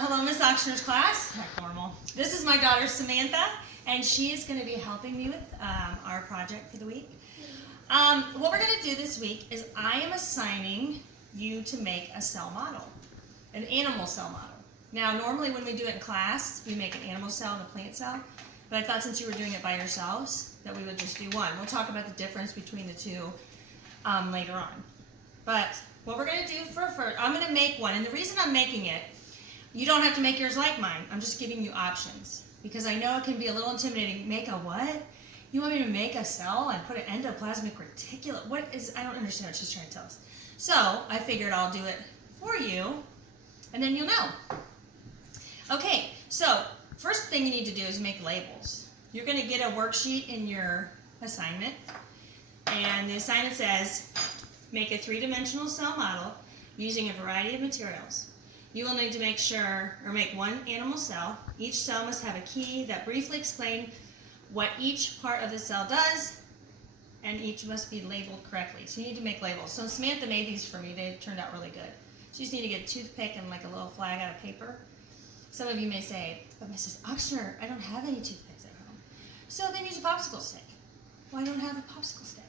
Hello, Miss Oxner's class. Like normal. This is my daughter Samantha, and she is going to be helping me with our project for the week. What we're going to do this week is I am assigning you to make a cell model, an animal cell model. Now, normally when we do it in class, we make an animal cell and a plant cell, but I thought since you were doing it by yourselves that we would just do one. We'll talk about the difference between the two later on. But what we're going to do first, I'm going to make one, and the reason I'm making it, you don't have to make yours like mine. I'm just giving you options because I know it can be a little intimidating. Make a what? You want me to make a cell and put an endoplasmic reticulum? What is? I don't understand what she's trying to tell us. So I figured I'll do it for you, and then you'll know. Okay, so first thing you need to do is make labels. You're going to get a worksheet in your assignment, and the assignment says, make a three-dimensional cell model using a variety of materials. You will need to make one animal cell. Each cell must have a key that briefly explains what each part of the cell does, and each must be labeled correctly. So you need to make labels. So Samantha made these for me. They turned out really good. So you just need to get a toothpick and like a little flag out of paper. Some of you may say, but Mrs. Oxner, I don't have any toothpicks at home. So then use a popsicle stick. Well, I don't have a popsicle stick.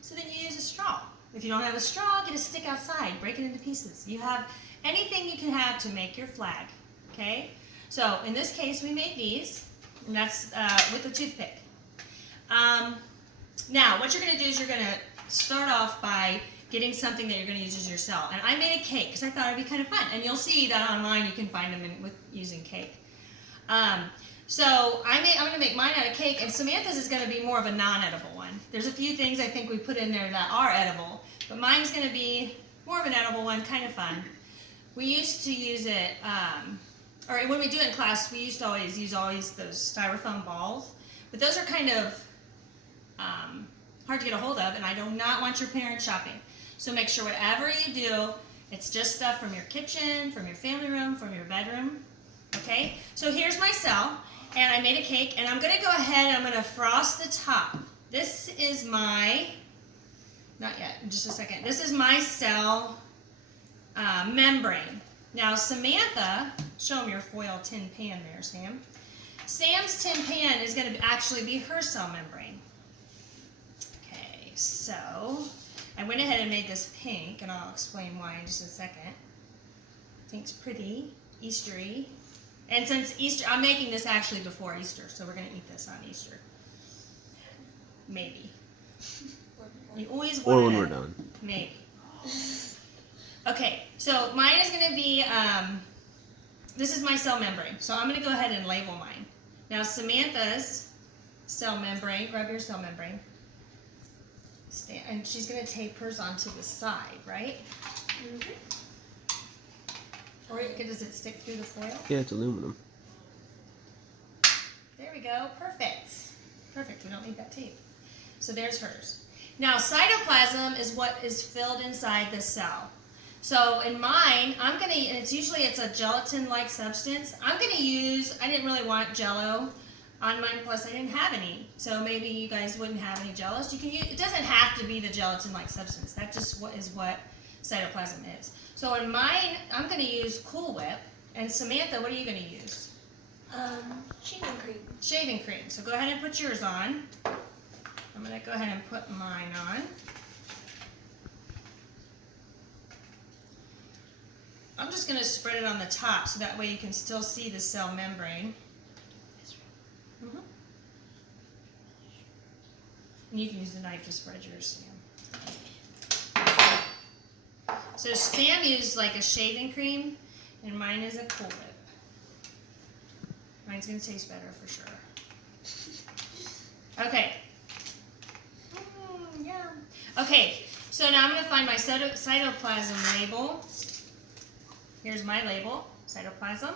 So then you use a straw. If you don't have a straw, get a stick outside, break it into pieces. You have anything you can have to make your flag, okay? So in this case, we made these, and that's with a toothpick. Now, what you're going to do is you're going to start off by getting something that you're going to use as your cell. And I made a cake because I thought it would be kind of fun. And you'll see that online you can find them using cake. So I'm going to make mine out of cake, and Samantha's is going to be more of a non-edible one. There's a few things I think we put in there that are edible, but mine's going to be more of an edible one, kind of fun. We used to use it, or when we do it in class, we used to always use those styrofoam balls, but those are kind of hard to get a hold of, and I do not want your parents shopping. So make sure whatever you do, it's just stuff from your kitchen, from your family room, from your bedroom. Okay, so here's my cell, and I made a cake, and I'm going to go ahead and I'm going to frost the top. This is my, not yet, in just a second, this is my cell membrane. Now Samantha, show them your foil tin pan there, Sam. Sam's tin pan is going to actually be her cell membrane. Okay, so I went ahead and made this pink, and I'll explain why in just a second. Pink's pretty, Eastery. And since Easter, I'm making this actually before Easter, so we're going to eat this on Easter. Maybe. You always want or when we're done. Maybe. Okay, so mine is going to be, this is my cell membrane. So I'm going to go ahead and label mine. Now Samantha's cell membrane, grab your cell membrane. And she's going to tape hers onto the side, right? Mm-hmm. Or does it stick through the foil? Yeah, it's aluminum. There we go. Perfect. Perfect. We don't need that tape. So there's hers. Now, cytoplasm is what is filled inside the cell. So in mine, I'm going to, and it's a gelatin-like substance. I'm going to use, I didn't really want Jell-O on mine, plus I didn't have any. So maybe you guys wouldn't have any Jell-O. So you can use, it doesn't have to be the gelatin-like substance. That just is what cytoplasm is. So in mine, I'm going to use Cool Whip. And Samantha, what are you going to use? Shaving cream. Shaving cream. So go ahead and put yours on. I'm going to go ahead and put mine on. I'm just going to spread it on the top so that way you can still see the cell membrane. Mm-hmm. And you can use the knife to spread yours, Sam. So Sam used like a shaving cream, and mine is a Cool Whip. Mine's going to taste better for sure. Okay. Yeah. Okay, so now I'm going to find my cytoplasm label. Here's my label, cytoplasm.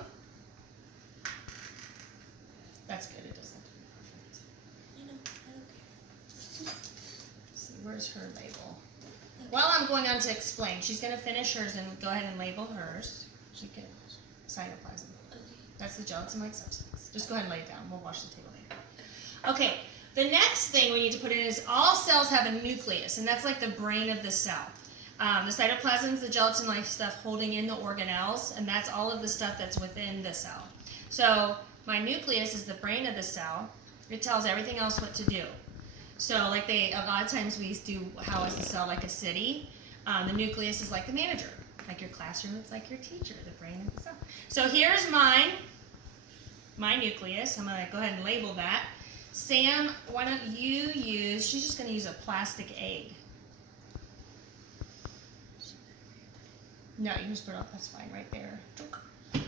That's good, it doesn't have to be perfect. I don't care. See, where's her label? While I'm going on to explain, she's going to finish hers and go ahead and label hers. She can, cytoplasm. Okay. That's the gelatin-like substance. Just go ahead and lay it down. We'll wash the table later. Okay, the next thing we need to put in is all cells have a nucleus, and that's like the brain of the cell. The cytoplasm is the gelatin-like stuff holding in the organelles, and that's all of the stuff that's within the cell. So my nucleus is the brain of the cell. It tells everything else what to do. So like a lot of times we do how is the cell like a city. The nucleus is like the manager. Like your classroom, it's like your teacher, the brain of the cell. So here's my nucleus. I'm gonna go ahead and label that. Sam, why don't you use, she's just gonna use a plastic egg. No, you can just put it up, that's fine, right there. Okay.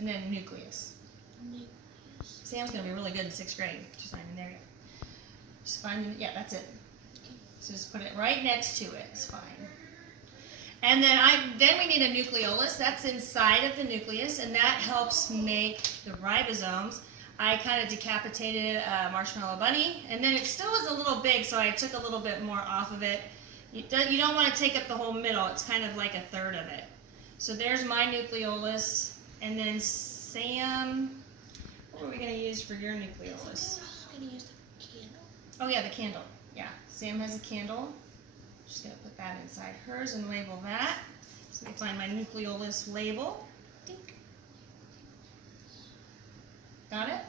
And then nucleus. Nucleus. Sam's gonna be really good in 6th grade. She's not even there yet. Just find, yeah, that's it. Okay. So just put it right next to it, it's fine. And then we need a nucleolus. That's inside of the nucleus, and that helps make the ribosomes. I kind of decapitated a marshmallow bunny, and then it still was a little big, so I took a little bit more off of it. You don't want to take up the whole middle. It's kind of like a third of it. So there's my nucleolus, and then Sam, what are we going to use for your nucleolus? I was going to use the candle. Oh yeah, the candle. Yeah, Sam has a candle. Just gonna put that inside hers and label that. So let me find my nucleolus label. Dink. Got it?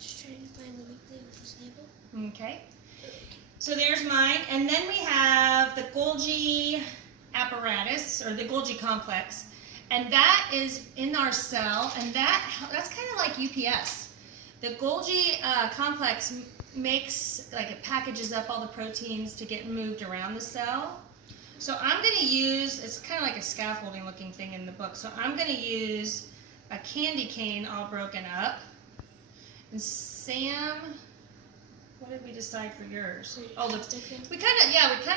Just trying to find the nucleolus label. Okay. So there's mine, and then we have the Golgi apparatus, or the Golgi complex, and that is in our cell, and that's kind of like UPS. The Golgi complex makes, like, it packages up all the proteins to get moved around the cell. So I'm going to use, it's kind of like a scaffolding looking thing in the book, so I'm going to use a candy cane all broken up. And Sam, what did we decide for yours? Oh, we kind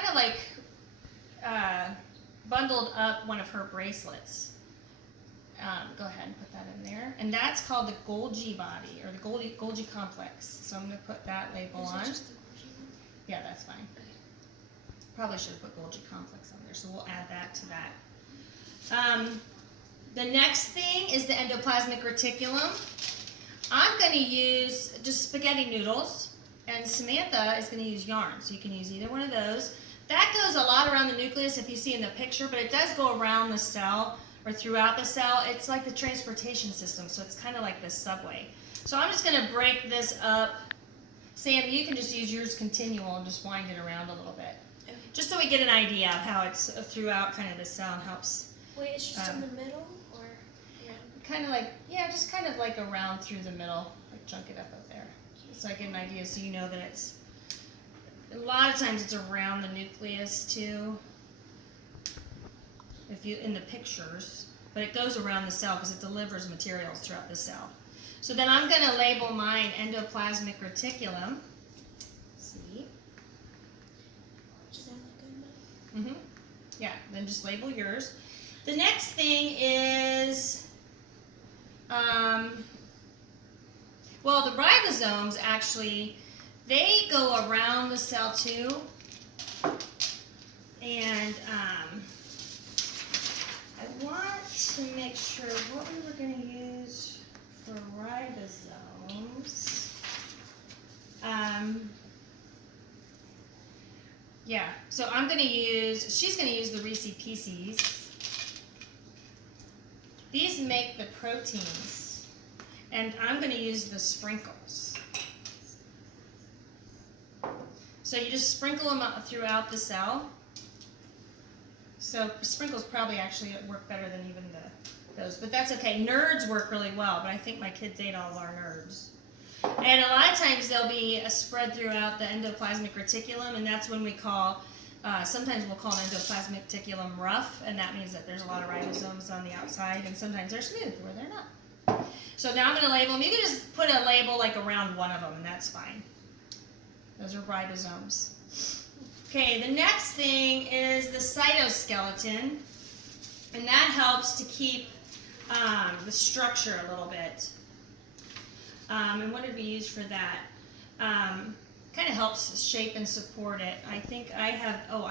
of like bundled up one of her bracelets. Go ahead and put that in there. And that's called the Golgi body, or the Golgi complex. So I'm going to put that label on. Just the Golgi one? Yeah, that's fine. Probably should have put Golgi complex on there, so we'll add that to that. The next thing is the endoplasmic reticulum. I'm going to use just spaghetti noodles, and Samantha is going to use yarn. So you can use either one of those. That goes a lot around the nucleus if you see in the picture, but it does go around the cell or throughout the cell. It's like the transportation system, so it's kind of like the subway. So I'm just going to break this up. Sam, you can just use yours continual and just wind it around a little bit. Okay. Just so we get an idea of how it's throughout kind of the cell and helps. Wait, it's just in the middle or around? Kind of like, yeah, just kind of like around through the middle, like chunk it up there. So I get an idea so you know that it's, a lot of times it's around the nucleus too, if you, in the pictures, but it goes around the cell because it delivers materials throughout the cell. So then I'm going to label mine endoplasmic reticulum. See? Does that look good? Yeah, then just label yours. The next thing is, well, the ribosomes actually, they go around the cell too. And I want to make sure what we were going to use for ribosomes. Yeah, so I'm going to use, she's going to use the Reese Pieces. These make the proteins, and I'm going to use the sprinkles. So you just sprinkle them up throughout the cell. So sprinkles probably actually work better than even those, but that's okay. Nerds work really well, but I think my kids ate all of our nerds. And a lot of times they'll be spread throughout the endoplasmic reticulum, and that's when we call, sometimes we'll call an endoplasmic reticulum rough, and that means that there's a lot of ribosomes on the outside, and sometimes they're smooth where they're not. So now I'm going to label them. You can just put a label like around one of them, and that's fine. Those are ribosomes. Okay, the next thing is the cytoskeleton, and that helps to keep the structure a little bit. And what did we use for that? Kind of helps shape and support it. I think I have, no,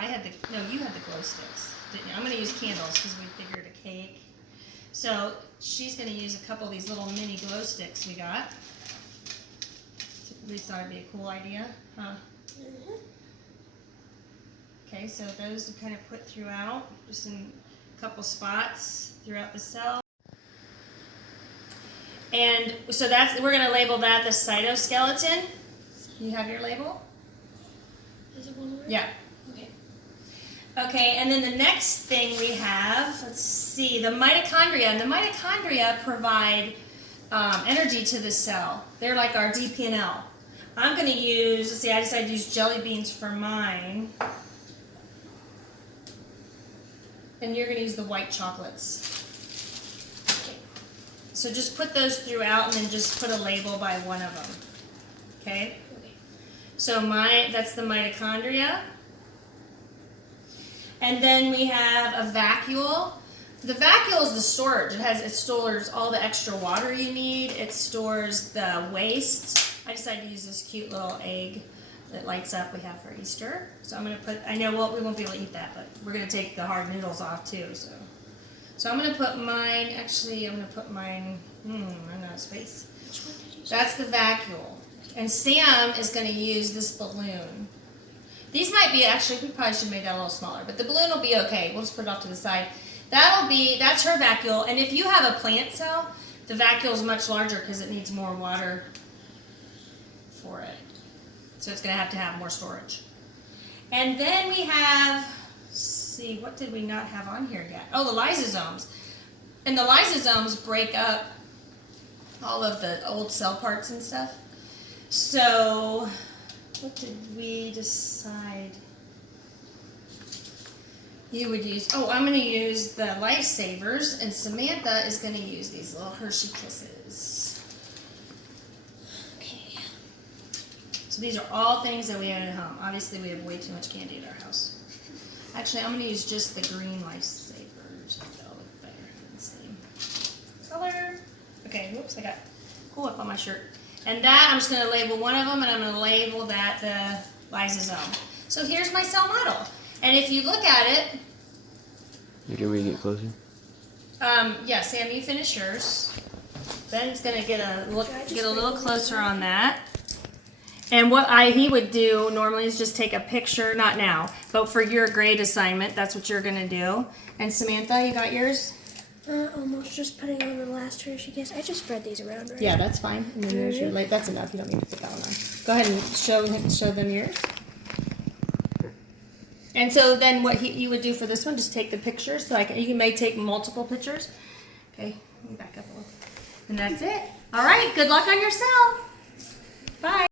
you had the glow sticks, didn't you? I'm going to use candles because we figured a cake. So she's going to use a couple of these little mini glow sticks we got. We thought it'd be a cool idea, huh? Okay, so those are kind of put throughout, just in a couple spots throughout the cell. And so we're going to label that the cytoskeleton. You have your label? Is it one word? Yeah. Okay. Okay, and then the next thing we have, let's see, the mitochondria. And the mitochondria provide energy to the cell. They're like our DP&L. I'm going to use, let's see, I decided to use jelly beans for mine. And you're going to use the white chocolates. Okay. So just put those throughout and then just put a label by one of them. Okay? Okay. So that's the mitochondria. And then we have a vacuole. The vacuole is the storage. It stores all the extra water you need. It stores the waste. I decided to use this cute little egg that lights up we have for Easter. So I'm going to put, I know we won't be able to eat that, but we're going to take the hard noodles off too. So I'm going to put mine, actually I'm going to put mine, I'm out of space. Which one did you say? That's the vacuole. And Sam is going to use this balloon. These might be, actually, we probably should have made that a little smaller, but the balloon will be okay. We'll just put it off to the side. That's her vacuole. And if you have a plant cell, the vacuole is much larger because it needs more water for it. So it's going to have more storage. And then we have, let's see, what did we not have on here yet? Oh, the lysosomes. And the lysosomes break up all of the old cell parts and stuff. So what did we decide you would use? Oh, I'm going to use the Lifesavers, and Samantha is going to use these little Hershey Kisses. Okay. So these are all things that we have at home. Obviously, we have way too much candy at our house. Actually, I'm going to use just the green Lifesavers. They'll look better in the same color. Okay, whoops, I got cool up on my shirt. And that, I'm just going to label one of them, and I'm going to label that the lysosome. So here's my cell model. And if you look at it... Can we get closer? Yeah, Sam, you finish yours. Ben's going to get a little closer on that. And what he would do normally is just take a picture, not now, but for your grade assignment, that's what you're going to do. And Samantha, you got yours? Almost just putting on the last Hershey Kiss. I just spread these around, right? Yeah, that's fine. And then there's your that's enough. You don't need to put that one on. Go ahead and show them yours. And so then what you would do for this one, just take the pictures. So you may take multiple pictures. Okay, let me back up a little. And that's it. All right, good luck on your cell. Bye.